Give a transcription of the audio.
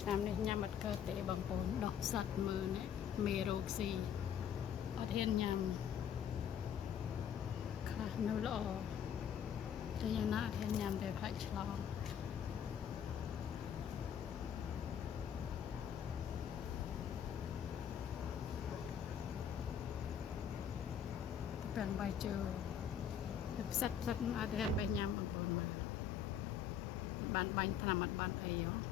ឆ្នាំនេះញ៉ាំអត់កើតទេបងប្អូនដោះសัตว์មើលនេះមេរោគស៊ីអត់ហ៊ានញ៉ាំខ្លះនៅល្អតែយ៉ាងណាអត់ហ៊ានញ៉ាំតែផាច់ឆ្លងបានបាយជើផ្សិតអត់ហ៊ានបេះញ៉ាំបងប្អូនមើលបានបាញ់ថ្នាំអត់បានអីហ៎